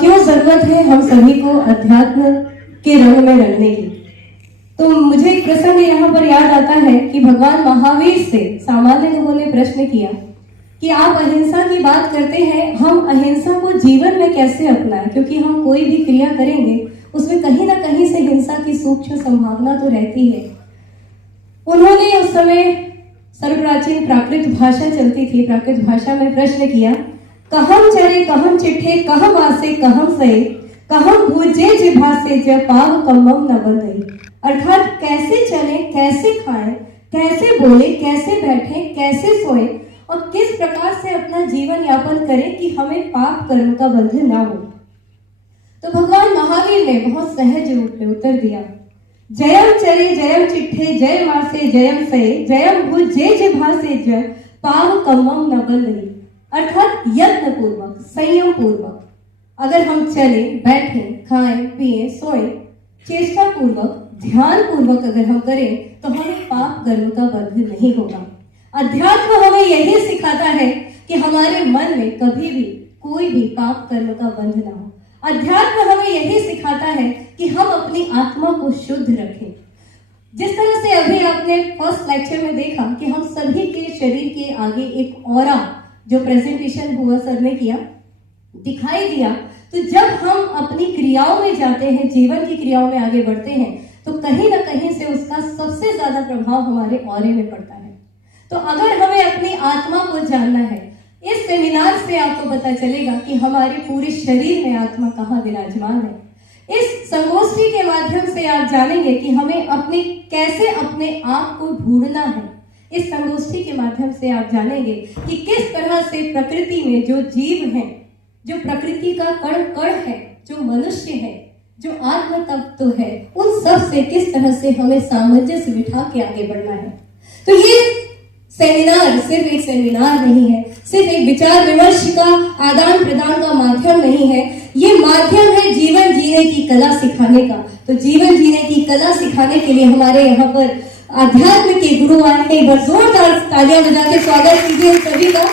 क्यों जरूरत है हम सभी को अध्यात्म के रंग में रंगने की। तो मुझे एक प्रसंग यहाँ पर याद आता है कि भगवान महावीर से सामान्य लोगों ने प्रश्न किया कि आप अहिंसा की बात करते हैं, हम अहिंसा को जीवन में कैसे अपनाएं, क्योंकि हम कोई भी क्रिया करेंगे उसमें कहीं ना कहीं से हिंसा की सूक्ष्म संभावना तो रहती है। उन्होंने उस समय सर्वप्राचीन प्राकृत भाषा चलती थी, प्राकृत भाषा में प्रश्न किया, कहम चरे कहम चिट्ठे कहम आसे कहम सहे कहम भूजे जिभा से ज पाव कम्मम न बंधई। अर्थात कैसे चले, कैसे खाएं, कैसे बोले, कैसे बैठे, कैसे सोए और किस प्रकार से अपना जीवन यापन करें कि हमें पाप कर्म का बंधन ना हो। तो भगवान महावीर ने बहुत सहज रूप में उत्तर दिया, जयम चरे जयम चिट्ठे जय मासे जयम सहे जयम भूज जय जिभा से ज पाव कम्मम न बंधई। अर्थात यत्न पूर्वक, संयम पूर्वक अगर हम चले, बैठे, खाएं, पिए, सोए, चेष्टा पूर्वक, ध्यान पूर्वक अगर हम करें तो हमें पाप कर्म का बंधन नहीं होगा। अध्यात्म हमें यही सिखाता है कि हमारे मन में कभी भी कोई भी पाप कर्म का बंध ना हो। अध्यात्म हमें यही सिखाता है कि हम अपनी आत्मा को शुद्ध रखें। जिस तरह से अभी आपने फर्स्ट लेक्चर में देखा कि हम सभी के शरीर के आगे एक ऑरा जो प्रेजेंटेशन हुआ सर ने किया, दिखाई दिया, तो जब हम अपनी क्रियाओं में जाते हैं, जीवन की क्रियाओं में आगे बढ़ते हैं, तो कहीं ना कहीं से उसका सबसे ज्यादा प्रभाव हमारे ऑरे में पड़ता है। तो अगर हमें अपनी आत्मा को जानना है, इस सेमिनार से आपको पता चलेगा कि हमारे पूरे शरीर में आत्मा कहाँ विराजमान है। इस संगोष्ठी के माध्यम से आप जानेंगे कि हमें कैसे अपने आप को ढूंढना है। इस संगोष्ठी के माध्यम से आप जानेंगे कि किस तरह से प्रकृति में जो जीव हैं, जो प्रकृति का कण कण है, जो मनुष्य है, जो आत्म तत्व है, उन सब से किस तरह से हमें सामंजस्य बिठा के आगे बढ़ना है। तो ये सेमिनार सिर्फ एक सेमिनार नहीं है, सिर्फ एक विचार विमर्श का आदान प्रदान का माध्यम नहीं है, ये माध्यम है जीवन जीने की कला सिखाने का। तो जीवन जीने की कला सिखाने के लिए हमारे यहाँ पर अध्यात्म के गुरु आए हैं। एक बार जोरदार तालियां बजा के स्वागत कीजिए सभी का।